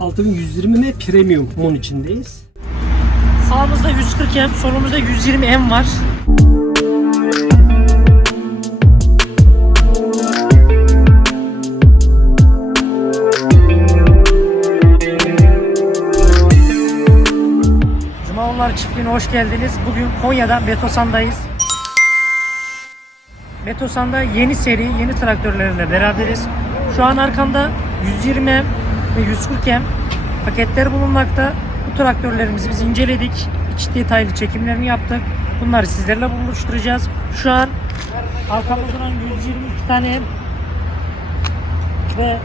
6120 m Premium mon içindeyiz. Sağımızda 140 M, solumuzda 120 M var. Cumalılar çiftliğine hoş geldiniz. Bugün Konya'da Metosan'dayız. Metosan'da yeni seri, yeni traktörlerle beraberiz. Şu an arkamda 120 M ve 140 M paketler bulunmakta. Bu traktörlerimizi biz inceledik. İç detaylı çekimlerini yaptık. Bunları sizlerle buluşturacağız. Şu an arkamda duran 122 tane M ve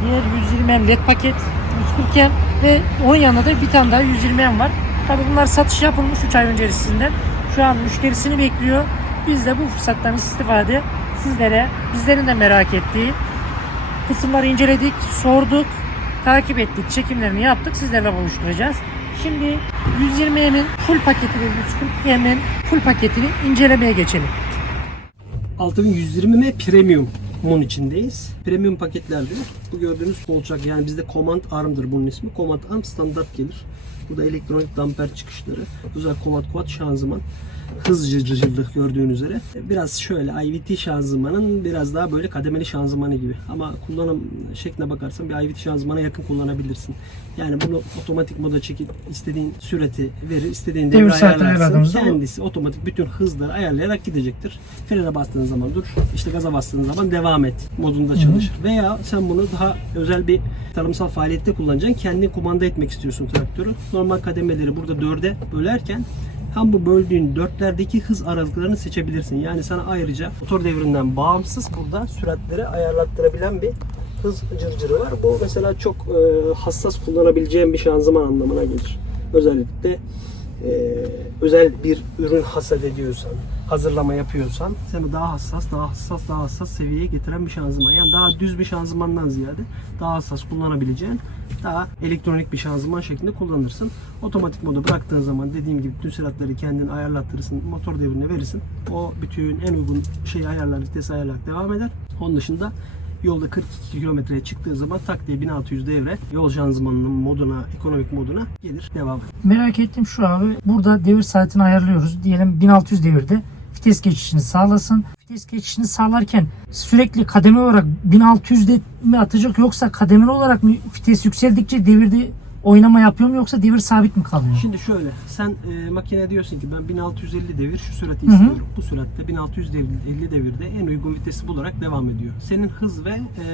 diğer 120 M led paket, 140 M ve onun yanında da bir tane daha 120 M var. Tabi bunlar satış yapılmış 3 ay öncesinden. Şu an müşterisini bekliyor. Biz de bu fırsattan istifade sizlere, bizlerin de merak ettiği kısımları inceledik, sorduk, takip ettik, çekimlerini yaptık. Sizlerle buluşturacağız. Şimdi 120M'in full paketi ve 140M'in full paketini incelemeye geçelim. 6120 m Premium mon içindeyiz. Premium paketlerde bu gördüğünüz kolçak yani bizde Command Arm'dır bunun ismi. Command Arm standart gelir. Burada elektronik damper çıkışları, özel Command Quad şanzıman, hız cırcırlık gördüğünüz üzere. Biraz şöyle IVT şanzımanın biraz daha böyle kademeli şanzımanı gibi. Ama kullanım şekline bakarsan bir IVT şanzımana yakın kullanabilirsin. Yani bunu otomatik moda çekip istediğin süreti verir, istediğin devre ayarlarsın. Kendisi otomatik bütün hızları ayarlayarak gidecektir. Frene bastığın zaman dur, işte gaza bastığın zaman devam et modunda çalışır. Veya sen bunu daha özel bir tarımsal faaliyette kullanacaksın. Kendin kumanda etmek istiyorsun traktörü. Normal kademeleri burada dörde bölerken tam bu böldüğün dörtlerdeki hız aralıklarını seçebilirsin. Yani sana ayrıca motor devrinden bağımsız burada süratleri ayarlattırabilen bir hız cırcırı var. Bu mesela çok e, hassas kullanabileceğin bir şanzıman anlamına gelir. Özellikle e, özel bir ürün hasat ediyorsan, hazırlama yapıyorsan seni daha hassas, daha hassas, daha hassas seviyeye getiren bir şanzıman. Yani daha düz bir şanzımandan ziyade daha hassas kullanabileceğin daha elektronik bir şanzıman şeklinde kullanırsın. Otomatik moda bıraktığın zaman dediğim gibi bütün süratleri kendin ayarlattırırsın, motor devrine verirsin. O bütün en uygun şeyi ayarlar, vites ayarlayarak devam eder. Onun dışında Yolda 42 kilometreye çıktığı zaman tak diye 1600 devre yol şanzımanının moduna, ekonomik moduna gelir devam eder. Merak ettim şu abi. Burada devir saatini ayarlıyoruz. Diyelim 1600 devirde vites geçişini sağlasın. Vites geçişini sağlarken sürekli kademe olarak 1600'de mi atacak yoksa kademeli olarak mı vites yükseldikçe devirde oynama yapıyor mu yoksa devir sabit mi kalıyor? Şimdi şöyle, sen e, makine diyorsun ki ben 1650 devir şu sürati Hı hı. istiyorum. Bu süratte 1650 devirde en uygun vitesi bularak devam ediyor. Senin hız ve e,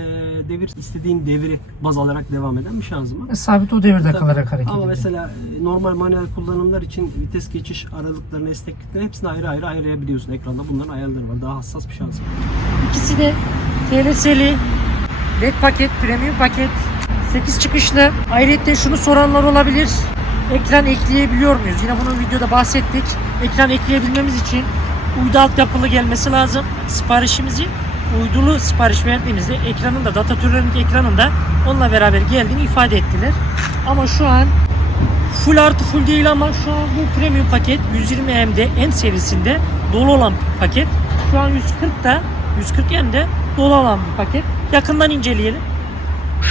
devir istediğin devri baz alarak devam eden bir şanzıman. E, sabit o devirde Tabii. kalarak hareket Ama ediyor. mesela e, normal manuel kullanımlar için vites geçiş aralıklarını, esnekliklerini hepsini ayrı ayrı ayarlayabiliyorsun ekranda. Bunların ayarları var. Daha hassas bir şanzıman. İkisi de TLS'li LED paket, premium paket, 8 çıkışlı. Ayrıca şunu soranlar olabilir. Ekran ekleyebiliyor muyuz? Yine bunu videoda bahsettik. Ekran ekleyebilmemiz için uydu altyapılı gelmesi lazım. Siparişimizi uydulu sipariş verdiğimizde ekranın da data türlerinin ekranında onunla beraber geldiğini ifade ettiler. Ama şu an full artı full değil ama şu an bu premium paket 120 M'de en serisinde dolu olan paket. Şu an 140 da 140 M'de dolu olan bir paket. Yakından inceleyelim.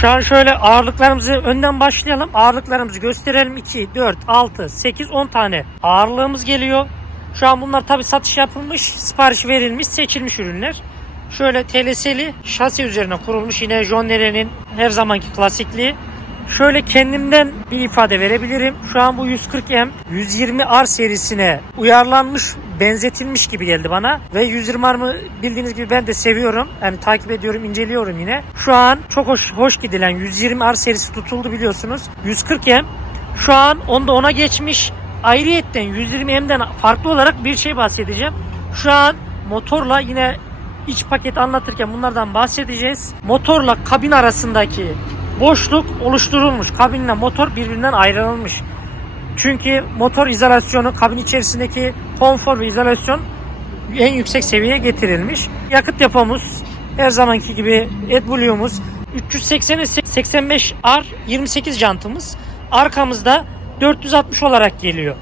Şu an şöyle ağırlıklarımızı önden başlayalım. Ağırlıklarımızı gösterelim. 2, 4, 6, 8, 10 tane ağırlığımız geliyor. Şu an bunlar tabi satış yapılmış, sipariş verilmiş, seçilmiş ürünler. Şöyle TLS'li şasi üzerine kurulmuş yine John Deere'nin her zamanki klasikliği. Şöyle kendimden bir ifade verebilirim. Şu an bu 140M 120R serisine uyarlanmış, benzetilmiş gibi geldi bana. Ve 120R'ı bildiğiniz gibi ben de seviyorum. Yani takip ediyorum, inceliyorum yine. Şu an çok hoş, hoş gidilen 120R serisi tutuldu biliyorsunuz. 140M şu an onda ona geçmiş. Ayrıyetten 120M'den farklı olarak bir şey bahsedeceğim. Şu an motorla yine iç paket anlatırken bunlardan bahsedeceğiz. Motorla kabin arasındaki boşluk oluşturulmuş. Kabinle motor birbirinden ayrılmış. Çünkü motor izolasyonu, kabin içerisindeki konfor ve izolasyon en yüksek seviyeye getirilmiş. Yakıt depomuz her zamanki gibi AdBlue'umuz 380'e 85 R 28 jantımız. Arkamızda 460 olarak geliyor.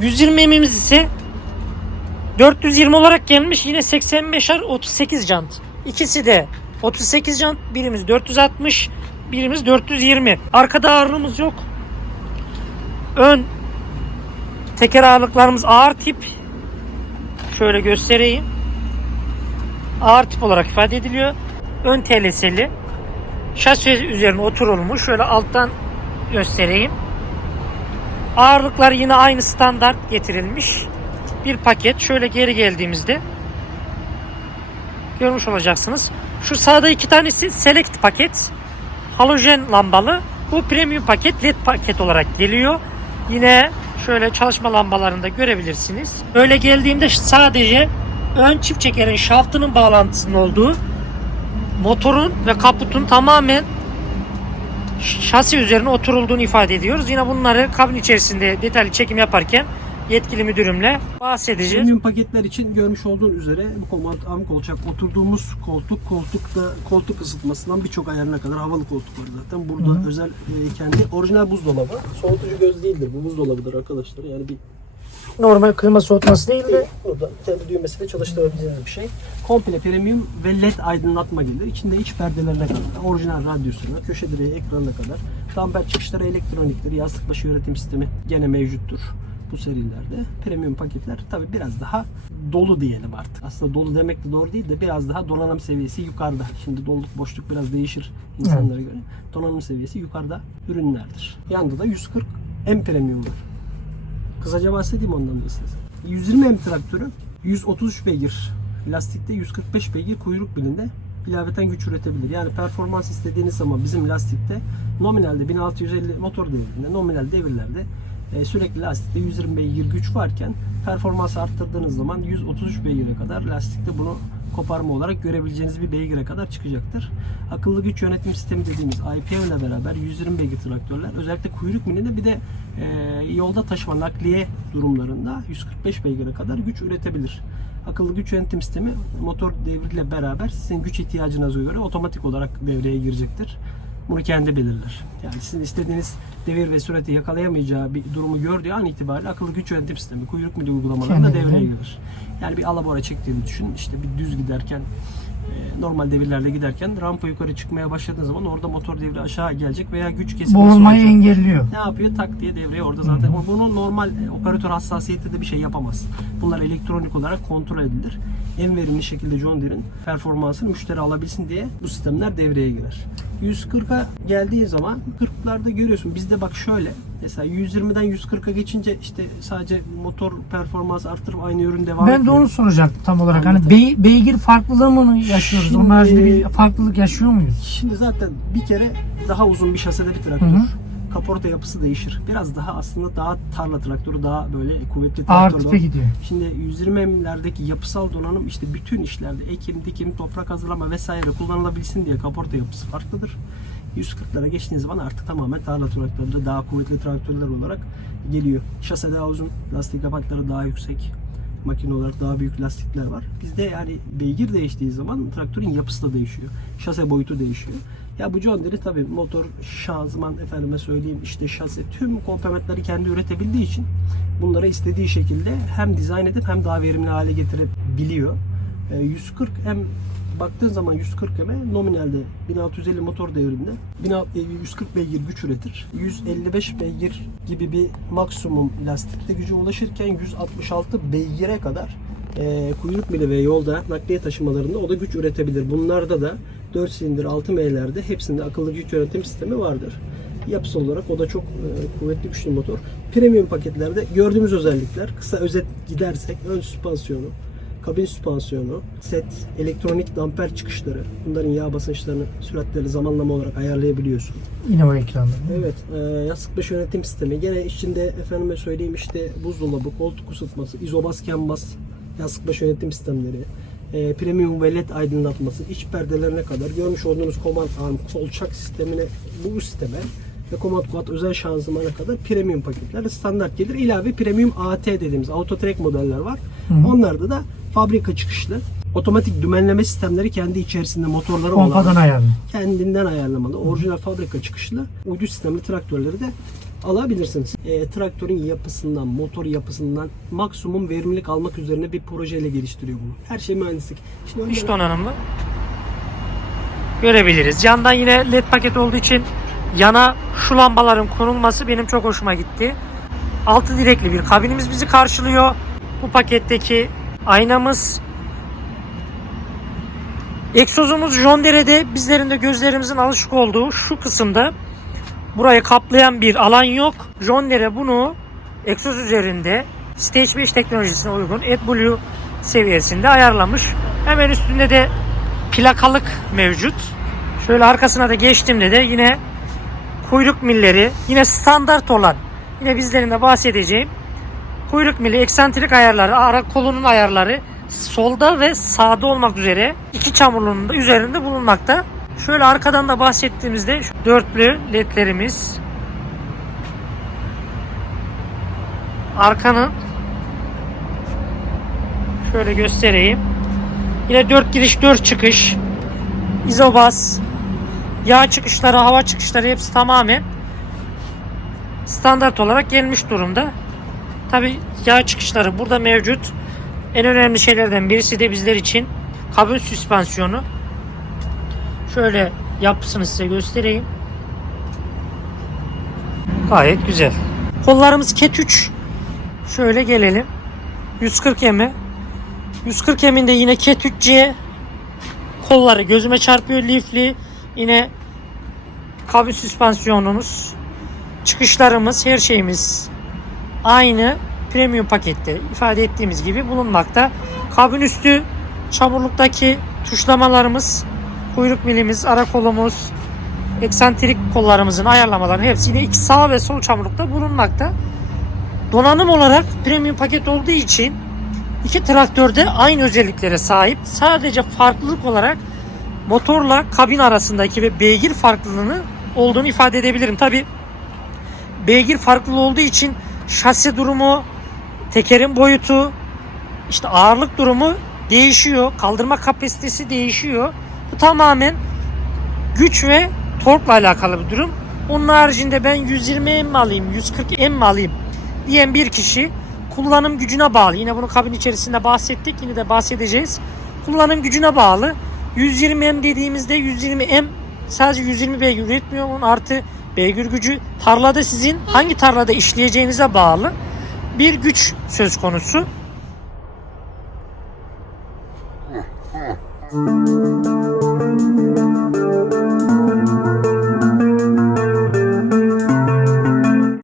120 mm'imiz ise 420 olarak gelmiş yine 85'er 38 jant. İkisi de 38 jant. Birimiz 460, birimiz 420. Arkada ağırlığımız yok. Ön teker ağırlıklarımız ağır tip. Şöyle göstereyim. Ağır tip olarak ifade ediliyor. Ön TLS'li. Şasi üzerine oturulmuş. Şöyle alttan göstereyim. Ağırlıklar yine aynı standart getirilmiş. Bir paket. Şöyle geri geldiğimizde görmüş olacaksınız. Şu sağda iki tanesi select paket. Halojen lambalı. Bu premium paket led paket olarak geliyor. Yine şöyle çalışma lambalarında görebilirsiniz. Böyle geldiğimde sadece ön çift çekerin şaftının bağlantısının olduğu motorun ve kaputun tamamen şasi üzerine oturulduğunu ifade ediyoruz. Yine bunları kabin içerisinde detaylı çekim yaparken yetkili müdürümle bahsedeceğiz. Premium paketler için görmüş olduğun üzere bu komand am kolçak oturduğumuz koltuk koltukta koltuk ısıtmasından birçok ayarına kadar havalı koltuk var zaten. Burada özel e, kendi orijinal buzdolabı. Soğutucu göz değildir bu buzdolabıdır arkadaşlar. Yani bir Normal klima soğutması değil de burada kendi düğmesiyle çalıştırabileceğiniz bir şey. Komple premium ve led aydınlatma gelir. İçinde iç perdelerine kadar, orijinal radyosuna, köşe direği ekranına kadar. Damper çıkışları elektronikleri, yastık başı yönetim sistemi gene mevcuttur bu serilerde. Premium paketler tabi biraz daha dolu diyelim artık. Aslında dolu demek de doğru değil de biraz daha donanım seviyesi yukarıda. Şimdi doluluk boşluk biraz değişir insanlara göre. Donanım seviyesi yukarıda ürünlerdir. Yanında da 140 M premium var. Kısaca bahsedeyim ondan da istersen. 120 M traktörü 133 beygir lastikte 145 beygir kuyruk bilinde ilaveten güç üretebilir. Yani performans istediğiniz zaman bizim lastikte nominalde 1650 motor devirinde nominal devirlerde e, sürekli lastikte 120 beygir güç varken performansı arttırdığınız zaman 133 beygire kadar lastikte bunu koparma olarak görebileceğiniz bir beygire kadar çıkacaktır. Akıllı güç yönetim sistemi dediğimiz IPM ile beraber 120 beygir traktörler özellikle kuyruk milinde bir de e, yolda taşıma nakliye durumlarında 145 beygire kadar güç üretebilir. Akıllı güç yönetim sistemi motor devriyle beraber sizin güç ihtiyacınıza göre otomatik olarak devreye girecektir. Bunu kendi belirler. Yani sizin istediğiniz devir ve sürati yakalayamayacağı bir durumu gördüğü an itibariyle akıllı güç yönetim sistemi, kuyruk milli uygulamalarında devreye girer. Yani bir alabora çektiğini düşün. İşte bir düz giderken e, normal devirlerle giderken rampa yukarı çıkmaya başladığın zaman orada motor devri aşağı gelecek veya güç kesilmesi boğulmayı olacak. engelliyor. Ne yapıyor? Tak diye devreye orada zaten. Ama Bunu normal e, operatör hassasiyeti de bir şey yapamaz. Bunlar elektronik olarak kontrol edilir. En verimli şekilde John Deere'in performansını müşteri alabilsin diye bu sistemler devreye girer. 140'a geldiği zaman 40'larda görüyorsun. Bizde bak şöyle. Mesela 120'den 140'a geçince işte sadece motor performans arttırıp aynı ürün devam Ben de onu soracaktım tam olarak. Hani Anladım. bey- beygir farklılığı mı yaşıyoruz? Şimdi- Onun haricinde bir farklılık yaşıyor muyuz? Şimdi zaten bir kere daha uzun bir şasede bir traktör. Hı hı. Kaporta yapısı değişir. Biraz daha aslında daha tarla traktörü daha böyle kuvvetli Ağır traktör. tipe gidiyor. Şimdi 120 M'lerdeki yapısal donanım işte bütün işlerde ekim, dikim, toprak hazırlama vesaire kullanılabilsin diye kaporta yapısı farklıdır. 140'lara geçtiğiniz zaman artık tamamen tarla traktörleri daha kuvvetli traktörler olarak geliyor. Şase daha uzun, lastik kapakları daha yüksek. Makine olarak daha büyük lastikler var. Bizde yani beygir değiştiği zaman traktörün yapısı da değişiyor. Şase boyutu değişiyor. Ya bu John Deere tabii motor, şanzıman, efendime söyleyeyim işte şase tüm komponentleri kendi üretebildiği için bunları istediği şekilde hem dizayn edip hem daha verimli hale getirebiliyor. E, 140 M baktığın zaman 140 M nominalde 1650 motor devrinde 1600 140 beygir güç üretir. 155 beygir gibi bir maksimum lastikte gücü ulaşırken 166 beygire kadar e, kuyruk mili ve yolda nakliye taşımalarında o da güç üretebilir. Bunlarda da 4 silindir 6 M'lerde hepsinde akıllı güç yönetim sistemi vardır. Yapısı olarak o da çok e, kuvvetli güçlü motor. Premium paketlerde gördüğümüz özellikler kısa özet gidersek ön süspansiyonu, kabin süspansiyonu, set, elektronik damper çıkışları, bunların yağ basınçlarını, süratleri zamanlama olarak ayarlayabiliyorsun. Yine o ekranda. Evet, e, yastık başı yönetim sistemi. Gene içinde efendime söyleyeyim işte buzdolabı, koltuk ısıtması, izobas canvas, yastık başı yönetim sistemleri, e, premium ve led aydınlatması, iç perdelerine kadar görmüş olduğunuz command arm, kolçak sistemine, bu sisteme ve command quad özel şanzımana kadar premium paketler standart gelir. İlave premium AT dediğimiz auto track modeller var. Hı. Onlarda da fabrika çıkışlı otomatik dümenleme sistemleri kendi içerisinde motorları olan Pompadan ayarlı. kendinden ayarlamalı, orijinal fabrika çıkışlı uydu sistemli traktörleri de alabilirsiniz. E, traktörün yapısından, motor yapısından maksimum verimlilik almak üzerine bir projeyle geliştiriyor bunu. Her şey mühendislik. Şimdi İç önden- donanımı görebiliriz. Yandan yine led paket olduğu için yana şu lambaların konulması benim çok hoşuma gitti. Altı direkli bir kabinimiz bizi karşılıyor. Bu paketteki aynamız Egzozumuz John Deere'de bizlerin de gözlerimizin alışık olduğu şu kısımda burayı kaplayan bir alan yok. John Deere bunu egzoz üzerinde Stage 5 teknolojisine uygun AdBlue seviyesinde ayarlamış. Hemen üstünde de plakalık mevcut. Şöyle arkasına da geçtiğimde de yine kuyruk milleri yine standart olan yine bizlerin de bahsedeceğim kuyruk mili eksantrik ayarları ara kolunun ayarları solda ve sağda olmak üzere iki çamurluğunun üzerinde bulunmakta. Şöyle arkadan da bahsettiğimizde dörtlü ledlerimiz arkanın şöyle göstereyim. Yine 4 giriş 4 çıkış izobas yağ çıkışları hava çıkışları hepsi tamamen standart olarak gelmiş durumda. Tabi yağ çıkışları burada mevcut. En önemli şeylerden birisi de bizler için kabin süspansiyonu. Şöyle yapısını size göstereyim. Gayet güzel. Kollarımız ket 3. Şöyle gelelim. 140 emi. 140 eminde yine ket 3C. Kolları gözüme çarpıyor lifli. Yine kabin süspansiyonumuz. Çıkışlarımız, her şeyimiz aynı premium pakette ifade ettiğimiz gibi bulunmakta. Kabin üstü çamurluktaki tuşlamalarımız, kuyruk milimiz, ara kolumuz, eksantrik kollarımızın ayarlamaları hepsi yine iki sağ ve sol çamurlukta bulunmakta. Donanım olarak premium paket olduğu için iki traktörde aynı özelliklere sahip. Sadece farklılık olarak motorla kabin arasındaki ve beygir farklılığını olduğunu ifade edebilirim. Tabi beygir farklı olduğu için şasi durumu, tekerin boyutu, işte ağırlık durumu değişiyor. Kaldırma kapasitesi değişiyor. Bu tamamen güç ve torkla alakalı bir durum. Onun haricinde ben 120 M mi alayım, 140 M mi alayım diyen bir kişi kullanım gücüne bağlı. Yine bunu kabin içerisinde bahsettik. Yine de bahsedeceğiz. Kullanım gücüne bağlı. 120 M dediğimizde 120 M sadece 120 beygir üretmiyor. Onun artı beygir gücü tarlada sizin hangi tarlada işleyeceğinize bağlı bir güç söz konusu.